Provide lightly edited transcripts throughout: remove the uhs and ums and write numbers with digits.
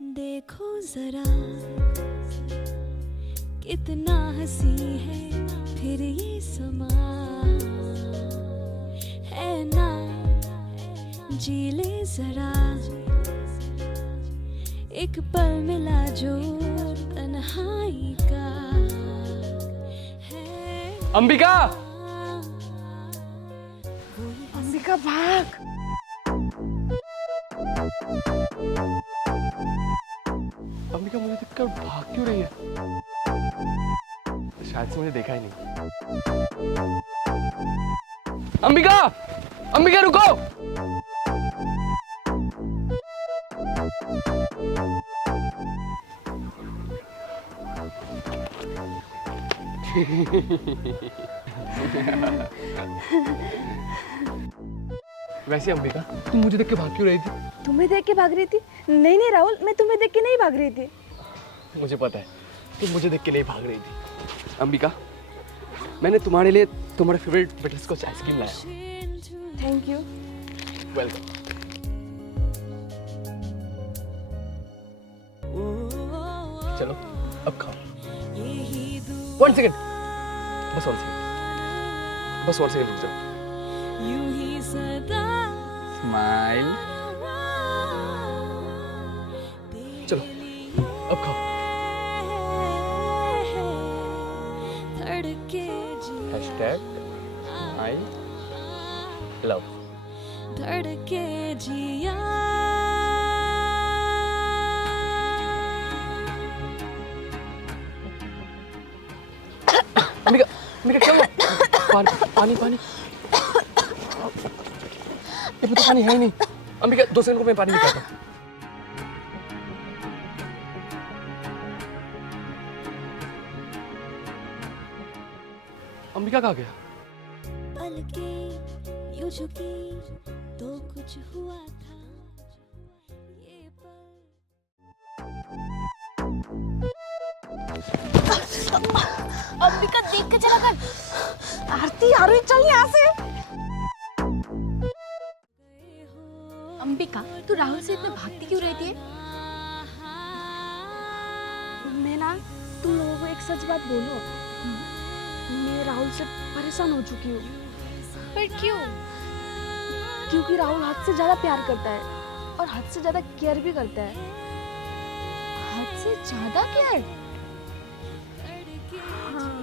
देखो जरा कितना हंसी है फिर ये समा है ना, जी ले जरा एक पल मिला जो तन्हाई का है। अंबिका, अंबिका भाग। अंबिका मुझे देखकर भाग क्यों रही है? शायद से मुझे देखा ही नहीं। अंबिका, अंबिका रुको। वैसे अंबिका, तुम मुझे देख के भाग क्यों रही थी? तुम्हें देख के भाग रही थी? नहीं नहीं राहुल, मैं तुम्हें देख के नहीं भाग रही थी। मुझे पता है, तुम मुझे देख के नहीं भाग रही थी। अंबिका, मैंने तुम्हारे लिए तुम्हारे फेवरेट बटरस्कॉच आइसक्रीम लाया। Thank you. वेलकम। चलो अब खाओ। 1 सेकेंड, बस 1 सेकेंड, बस 1 सेकेंड रुक जाओ। स्माइल। चलो अब खाओ। Hashtag I love. धड़के जिया अंबिका, अंबिका क्या हुआ? पानी पानी पानी। ये तो पानी है ही नहीं। अंबिका 2 सेकंड को मैं पानी निकालता हूँ। अंबिका कहाँ गया? पलके यूं झुकी तो कुछ हुआ था ये पल। अंबिका देख के चला कर। आरती आरोही चल यहाँ से। अंबिका, तू राहुल से इतने भागती क्यों रहती है? मैं ना तुम लोगों को एक सच बात बोलूं, मैं राहुल से परेशान हो चुकी हूँ। पर क्यों? क्योंकि राहुल हद से ज्यादा प्यार करता है और हद से ज्यादा केयर भी करता है। हद से ज्यादा केयर? हाँ।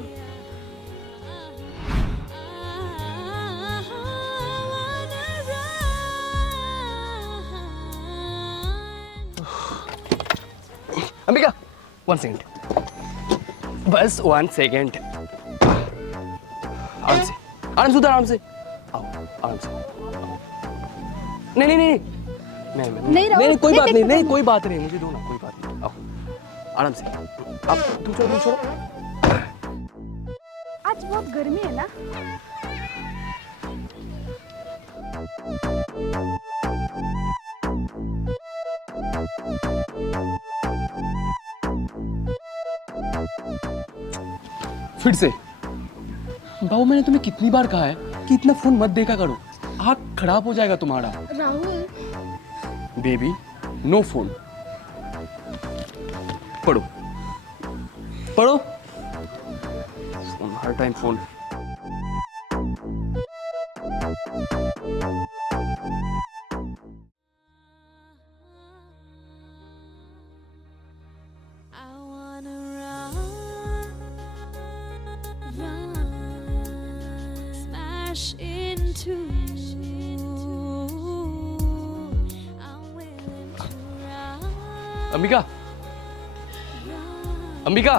अंबिका 1 सेकेंड, बस 1 सेकेंड। आराम से, आराम से उधर, आराम से आओ, आराम से। नहीं नहीं नहीं नहीं, कोई बात नहीं, नहीं कोई बात नहीं, मुझे दो ना, कोई बात नहीं। आओ आराम से। आप तुम छोड़ो। आज बहुत गर्मी है ना? फिर से बाबू, मैंने तुम्हें कितनी बार कहा है कि इतना फोन मत देखा करो, आँख खराब हो जाएगा तुम्हारा। राहुल। Baby no phone. पढ़ो पढ़ो, फोन हर टाइम फोन। अंबिका, अंबिका,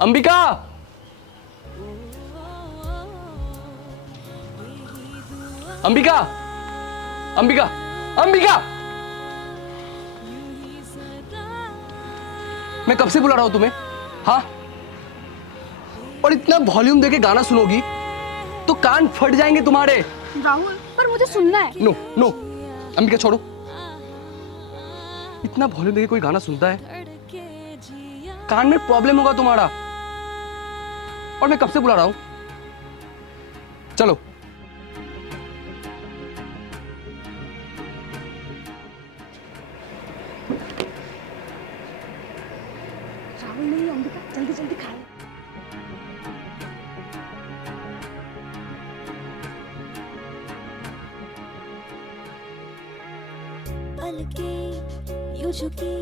अंबिका, अंबिका, अंबिका, अंबिका, मैं कब से बुला रहा हूं तुम्हें? हाँ, और इतना वॉल्यूम देके गाना सुनोगी तो कान फट जाएंगे तुम्हारे। राहुल, पर मुझे सुनना है। नो नो, अंबिका छोड़ो। इतना वॉल्यूम देके कोई गाना सुनता है? कान में प्रॉब्लम होगा तुम्हारा। और मैं कब से बुला रहा हूं। चलो पलके यूं झुकी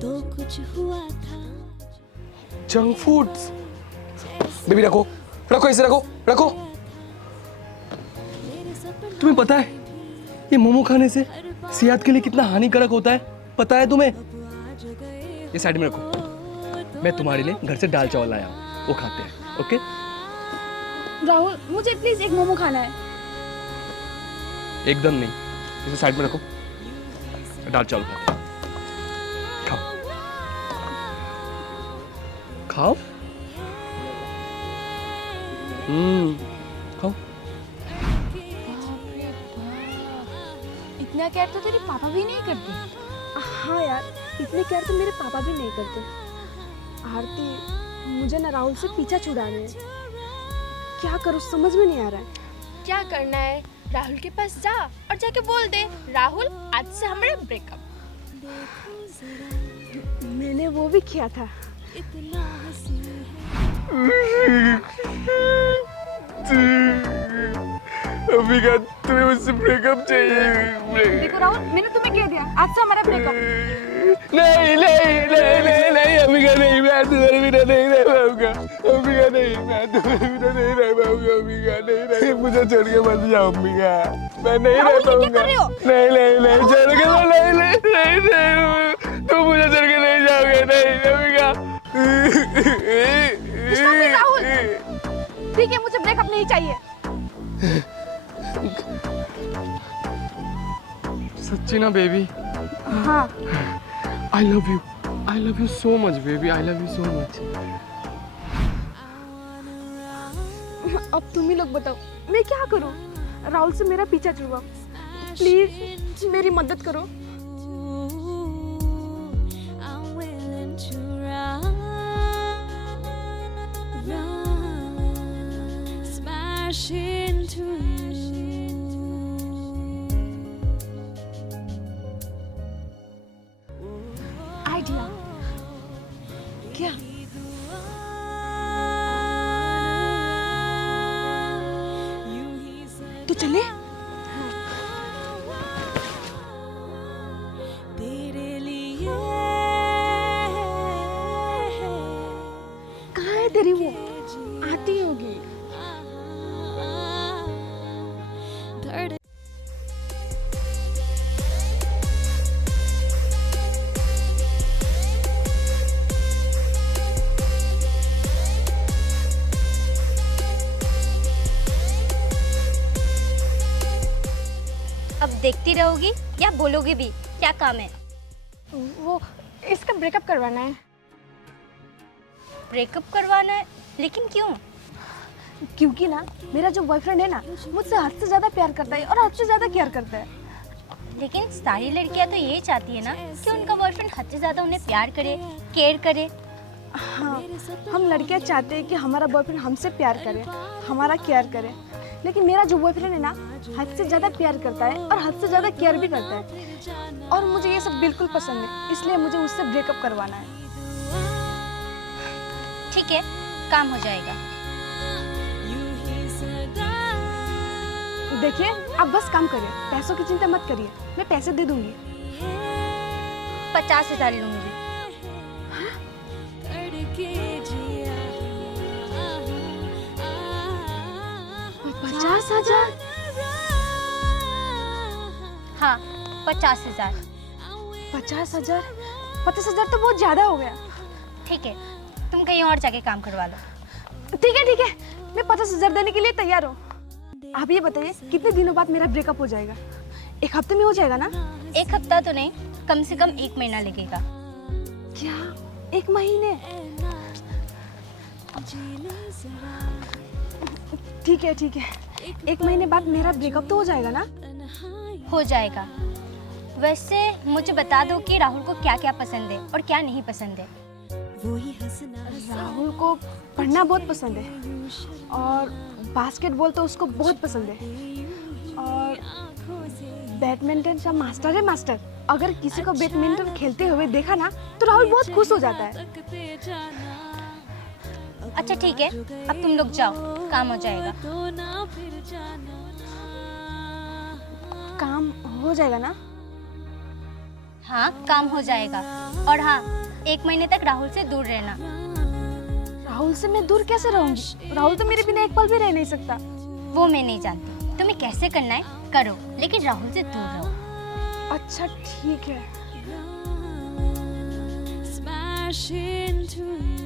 तो कुछ हुआ था। जंक फूड्स बेबी, रखो रखो इसे, रखो रखो। तुम्हें पता है ये मोमो खाने से सेहत के लिए कितना हानिकारक होता है, पता है तुम्हें? ये साइड में रखो, मैं तुम्हारे लिए घर से दाल चावल लाया हूं, वो खाते हैं। ओके राहुल, मुझे प्लीज एक मोमो खाना है। एकदम नहीं, इसे साइड में रखो, दाल चावल खाते हैं। खाओ खाओ। खाओ। इतना केयर तो तेरे पापा भी नहीं करते। हाँ यार, इतने केयर तो मेरे पापा भी नहीं करते। आरती, मुझे ना राहुल से पीछा छुड़ाना है। क्या करूँ समझ में नहीं आ रहा है। क्या करना है? राहुल के पास जा और जाके बोल दे, राहुल आज से हमारा ब्रेकअप। मैंने वो भी किया था। इतना हंसी है। अम्बिका, तुम्हें मुझसे ब्रेकअप चाहिए। देखो राहुल, मैंने तुम्हें कह दिया आज से हमारा ब्रेकअप। नहीं नहीं नहीं नहीं नहीं अम्बिका, नहीं, मैं तुम्हारे बिना नहीं रह पाऊंगा। अम्बिका नहीं, मैं तुम्हारे बिना नहीं रह पाऊंगा। अम्बिका नहीं नहीं, मुझे छोड़ के मत जाओ अम्बिका, मैं नहीं रह पाऊंगा। नहीं नहीं नहीं, छोड़ के मत, नहीं नहीं नहीं, तुम मुझे छोड़ के नहीं जाओगे। नहीं अम्बिका। राहुल, ठीक है, मुझे ब्रेकअप नहीं चाहिए। सच्ची ना बेबी? हाँ। I love you so much baby, I love you so much. अब तुम ही लोग बताओ, मैं क्या करूं? राहुल से मेरा पीछा छुड़वाओ, प्लीज मेरी मदद करो। I'm willing to run, smash into you. Idea क्या? तो चले? तेरे लिए कहाँ है तेरी वो? आती होगी। धड़ अब देखती रहोगी या बोलोगी भी? क्या काम है? वो इसका ब्रेकअप करवाना है। ब्रेकअप करवाना है? लेकिन क्यों? क्योंकि ना मेरा जो बॉयफ्रेंड है ना, मुझसे हद से ज्यादा प्यार करता है और हद से ज्यादा केयर करता है। लेकिन सारी लड़कियां तो यही चाहती है ना कि उनका बॉयफ्रेंड हद से ज्यादा उन्हें प्यार करे, केयर करे। हाँ, हम लड़कियां चाहते हैं कि हमारा बॉयफ्रेंड हमसे प्यार करे, हमारा केयर करे। लेकिन मेरा जो बॉयफ्रेंड है ना, हद से ज़्यादा प्यार करता है और हद से ज़्यादा केयर भी करता है। और मुझे ये सब बिल्कुल पसंद है, इसलिए मुझे उससे ब्रेकअप करवाना है। ठीक है, काम हो जाएगा। देखिए, आप बस काम करिए, पैसों की चिंता मत करिए, मैं पैसे दे दूंगी। 50,000 लूंगी। 50,000? हाँ, 50,000। 50,000? 50,000 तो बहुत ज्यादा हो गया। ठीक है, तुम कहीं और जाके काम करवा लो। ठीक है, मैं 50,000 देने के लिए तैयार हूँ। आप ये बताइए, कितने दिनों बाद मेरा ब्रेकअप हो जाएगा? 1 हफ्ते में हो जाएगा ना? 1 हफ्ता तो नहीं, कम से कम 1 महीना लगेगा। क्या 1 महीने? ठीक है, 1 महीने बाद मेरा ब्रेकअप तो हो जाएगा ना? हो जाएगा। वैसे मुझे बता दो कि राहुल को क्या क्या पसंद है और क्या नहीं पसंद है। राहुल को पढ़ना बहुत पसंद है और बास्केटबॉल तो उसको बहुत पसंद है, और बैडमिंटन का मास्टर है मास्टर। अगर किसी को बैडमिंटन खेलते हुए देखा ना तो राहुल बहुत खुश हो जाता है। अच्छा ठीक है, अब तुम लोग जाओ, काम हो जाएगा। काम हो जाएगा ना? हाँ, काम हो जाएगा। और हाँ, 1 महीने तक राहुल से दूर रहना। राहुल से मैं दूर कैसे रहूंगी? राहुल तो मेरे बिना एक पल भी रह नहीं सकता। वो मैं नहीं जानती, तुम्हें कैसे करना है करो, लेकिन राहुल से दूर रहो। अच्छा ठीक है। Smash into you.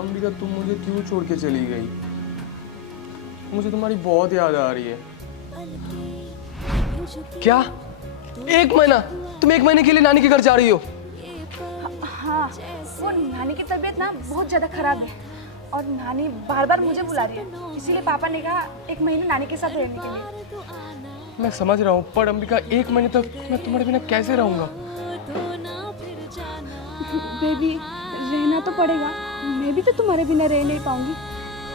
अंबिका, तुम मुझे क्यों छोड़ के चली गई? मुझे तुम्हारी बहुत याद आ रही है। क्या 1 महीना? तुम 1 महीने के लिए नानी के घर जा रही हो? हाँ, वो नानी की तबीयत ना बहुत ज़्यादा खराब है और नानी बार बार मुझे बुला रही है, इसीलिए पापा ने कहा 1 महीने नानी के साथ रहने के लिए। मैं समझ रहा हूँ, पर अंबिका 1 महीने तक मैं तुम्हारे बिना कैसे रहूंगा? बेबी, रहना तो पड़ेगा। मैं भी तो तुम्हारे बिना रह नहीं पाऊंगी,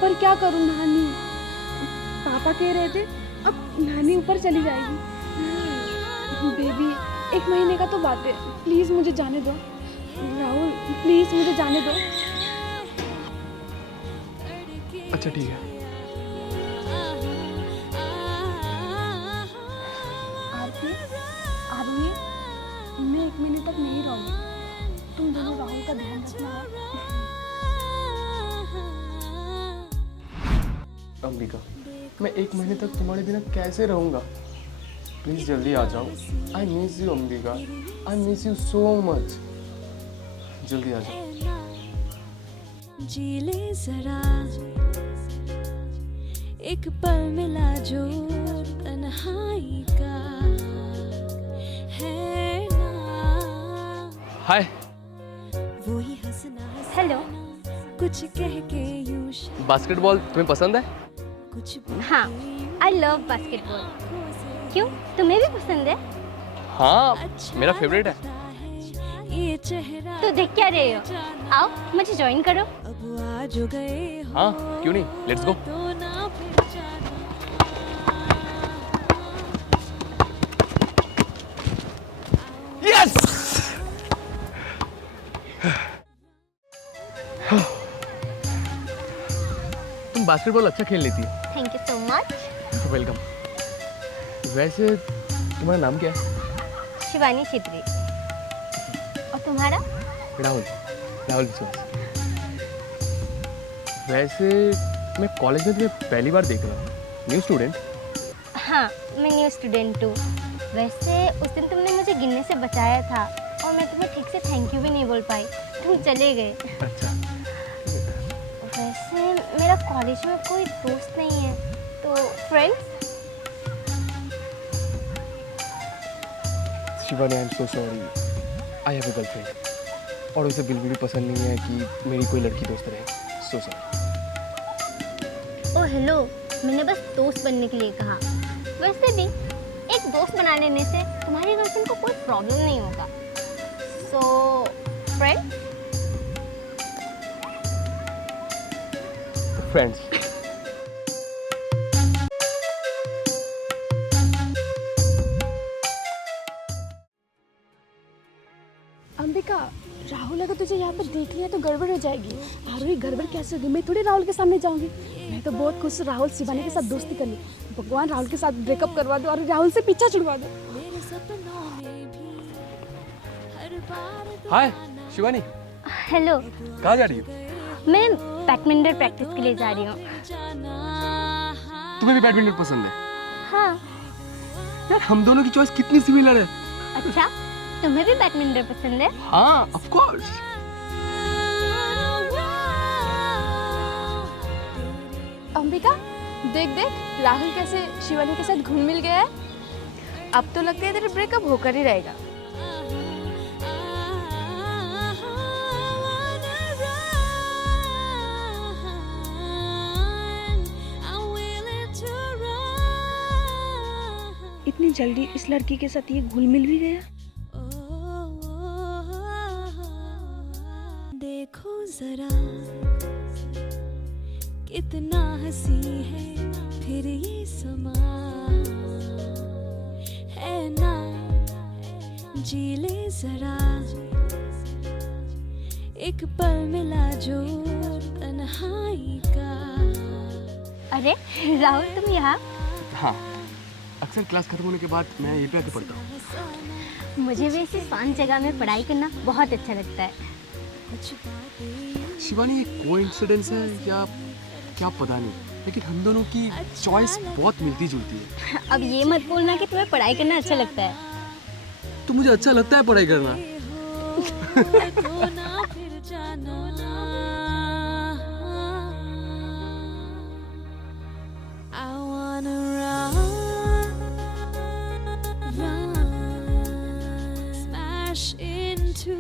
पर क्या करूं नानी? पापा कह रहे थे अब नानी ऊपर चली जाएगी। बेबी, 1 महीने का तो बात है, प्लीज मुझे जाने दो। राहुल प्लीज मुझे जाने दो। अच्छा ठीक है। आरती, आदमी, मैं 1 महीने तक नहीं रहूंगी। तुम दोनों राहुल का ध्यान रखना। अंबिका, मैं 1 महीने तक तुम्हारे बिना कैसे रहूंगा? प्लीज जल्दी आ जाओ। I miss you Ambika, I miss you so much. जल्दी आ जाओ। जी ले जरा एक पल मिला जो तन्हाई का है ना, हाय। वही हंसना हेलो। कुछ कह के यूं बास्केटबॉल तुम्हें पसंद है? कुछ हाँ, आई लव बास्केटबॉल। क्यों, तुम्हें भी पसंद है? हाँ, मेरा फेवरेट है। ये चेहरा तो देख क्या रहे हो? आओ मुझे ज्वाइन करो। अब आज गए हो हाँ, क्यों नहीं, लेट्स गो। तो ना फिर जाना। यस! तुम बास्केटबॉल अच्छा खेल लेती है। Thank you so much. Welcome. वैसे तुम्हारा नाम क्या है? शिवानी छित्री। और तुम्हारा? राहुल। राहुल विश्वास। वैसे मैं कॉलेज में तुम्हें पहली बार देख रहा हूँ। New student? हाँ, मैं न्यू स्टूडेंट हूँ। वैसे उस दिन तुमने मुझे गिरने से बचाया था और मैं तुम्हें ठीक से थैंक यू भी नहीं बोल पाई, तुम चले गए। अच्छा। वैसे मेरा कॉलेज में कोई दोस्त नहीं है, तो friends? Shivani, I am so sorry. I have a girlfriend और उसे बिल्कुल भी पसंद नहीं है कि मेरी कोई लड़की दोस्त रहे। So sorry. ओह हेलो, मैंने बस दोस्त बनने के लिए कहा। वैसे भी एक दोस्त बना लेने से तुम्हारी गर्लफ्रेंड को कोई प्रॉब्लम नहीं होगा। So friend? Friends. Ambika, Rahul अगर तुझे यहाँ पर देख लिया तो गड़बड़ हो जाएगी। आरोही, गड़बड़ कैसे होगी? मैं थोड़ी राहुल के सामने जाऊंगी। मैं तो बहुत खुश हूँ राहुल शिवानी के साथ दोस्ती कर ली। भगवान राहुल के साथ ब्रेकअप करवा दो और राहुल से पीछा छुड़वा दो। मेरे सपनों में भी हर बार हाय शिवानी। हेलो। कहाँ जा रही हो? मैं बैडमिंटन प्रैक्टिस के लिए जा रही हूँ। तुम्हें भी बैडमिंटन पसंद है? हाँ। यार हम दोनों की चॉइस कितनी सिमिलर है। अच्छा, तुम्हें भी बैडमिंटन पसंद है? हाँ, ऑफ कोर्स। अंबिका, देख देख राहुल कैसे शिवानी के साथ घुल मिल गया है। अब तो लगता है तेरा ब्रेकअप होकर ही रहेगा। इतनी जल्दी इस लड़की के साथ ये घुल मिल भी गया। देखो जरा कितना हंसी है फिर ये समा है ना, जी ले जरा एक पल मिला जो तन्हाई का। अरे राहुल तुम यहाँ? हाँ, अक्सर क्लास खत्म होने के बाद मैं यहीं पे आके पढ़ता हूँ। मुझे भी ऐसी शांत जगह में पढ़ाई करना बहुत अच्छा लगता है। शिवानी, ये कोइंसिडेंस है या क्या पता नहीं, लेकिन हम दोनों की चॉइस बहुत मिलती जुलती है। अब ये मत बोलना कि तुम्हें पढ़ाई करना अच्छा लगता है। तो मुझे अच्छा लगता है पढ़ाई करना। तो ना फिर जाना I wanna run, smash into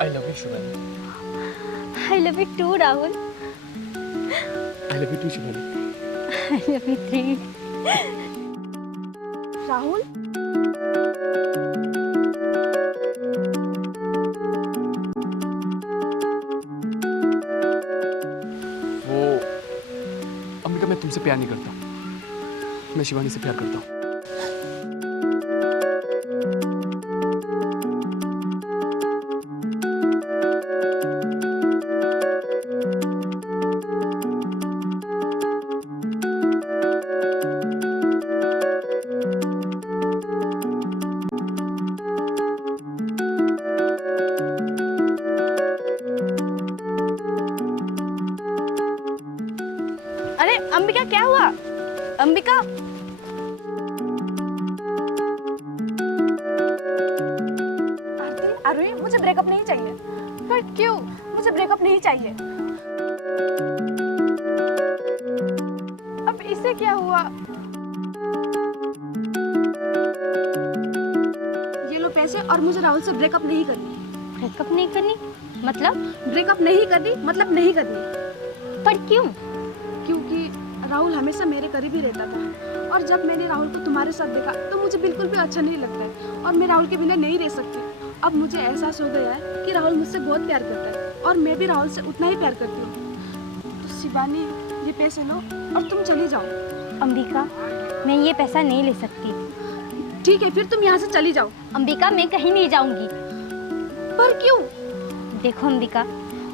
I love you, Shivani. I love you too, Rahul. I love you too, Shivani. I love you too। Rahul वो अम्बिका, मैं तुमसे प्यार नहीं करता, मैं शिवानी से प्यार करता हूँ। अरे अंबिका, क्या हुआ? अंबिका, आरती, मुझे ब्रेकअप नहीं चाहिए। बट क्यों? मुझे ब्रेकअप नहीं चाहिए। अब इसे क्या हुआ? ये लो पैसे, और मुझे राहुल से ब्रेकअप नहीं करनी। ब्रेकअप नहीं करनी मतलब? ब्रेकअप नहीं करनी मतलब नहीं करनी। पर क्यों? क्योंकि राहुल हमेशा मेरे करीब ही रहता था, और जब मैंने राहुल को तुम्हारे साथ देखा तो मुझे बिल्कुल भी अच्छा नहीं लगता है, और मैं राहुल के बिना नहीं रह सकती। अब मुझे एहसास हो गया है कि राहुल मुझसे बहुत प्यार करता है, और मैं भी राहुल से उतना ही प्यार करती हूँ। तो शिवानी, ये पैसे लो और तुम चली जाओ। अंबिका, मैं ये पैसा नहीं ले सकती। ठीक है, फिर तुम यहाँ से चली जाओ। अंबिका, मैं कहीं नहीं जाऊंगी। पर क्यों? देखो अंबिका,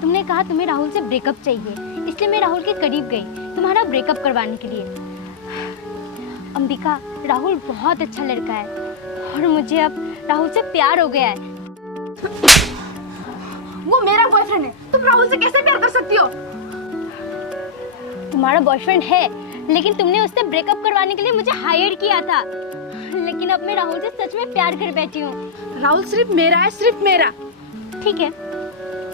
तुमने कहा तुम्हें राहुल से ब्रेकअप चाहिए, इसलिए मैं राहुल के करीब गई तुम्हारा ब्रेकअप करवाने के लिए। अंबिका, राहुल बहुत अच्छा लड़का है, और मुझे अब राहुल से प्यार हो गया है। वो मेरा बॉयफ्रेंड है, तुम राहुल से कैसे प्यार कर सकती हो? तुम्हारा बॉयफ्रेंड है, लेकिन तुमने उससे ब्रेकअप करवाने के लिए मुझे हायर किया था। लेकिन अब मैं राहुल से सच में प्यार कर बैठी हूँ। राहुल सिर्फ मेरा है, सिर्फ मेरा। ठीक है,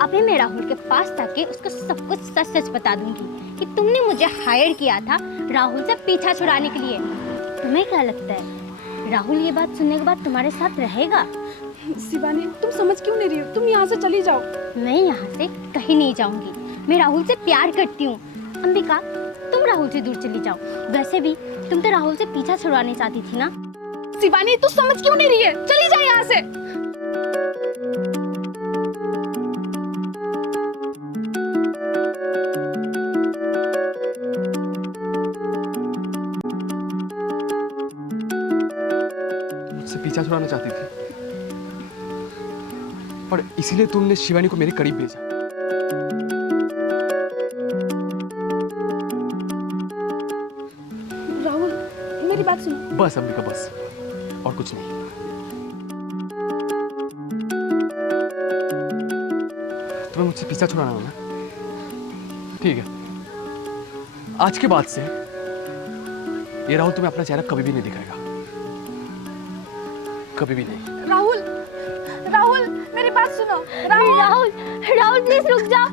अभी मैं राहुल के पास जाके उसको सब कुछ सच सच बता दूंगी कि तुमने मुझे हायर किया था राहुल से पीछा छुड़ाने के लिए। तुम्हें क्या लगता है राहुल ये बात सुनने के बाद तुम्हारे साथ रहेगा? शिवानी, तुम समझ क्यों नहीं रही हो? तुम यहाँ से चली जाओ। मैं यहाँ से कहीं नहीं जाऊंगी, मैं राहुल से प्यार करती हूँ। अंबिका, तुम राहुल से दूर चली जाओ। वैसे भी तुम तो राहुल से पीछा छुड़वाने चाहती थी ना। शिवानी, तू समझ क्यों नहीं रही है? चली जा यहाँ से। मुझसे पीछा छुड़ाना चाहती थी, और इसीलिए तुमने शिवानी को मेरे करीब भेजा। राहुल, मेरी बात सुनो। बस अंबिका, बस, और कुछ नहीं। तुम्हें मुझसे पीछा छुड़ाना हो ना? ठीक है, आज के बाद से ये राहुल तुम्हें अपना चेहरा कभी भी नहीं दिखाएगा, कभी भी नहीं। राहुल, राहुल मेरी बात सुनो। राहुल, राहुल प्लीज रुक जाओ।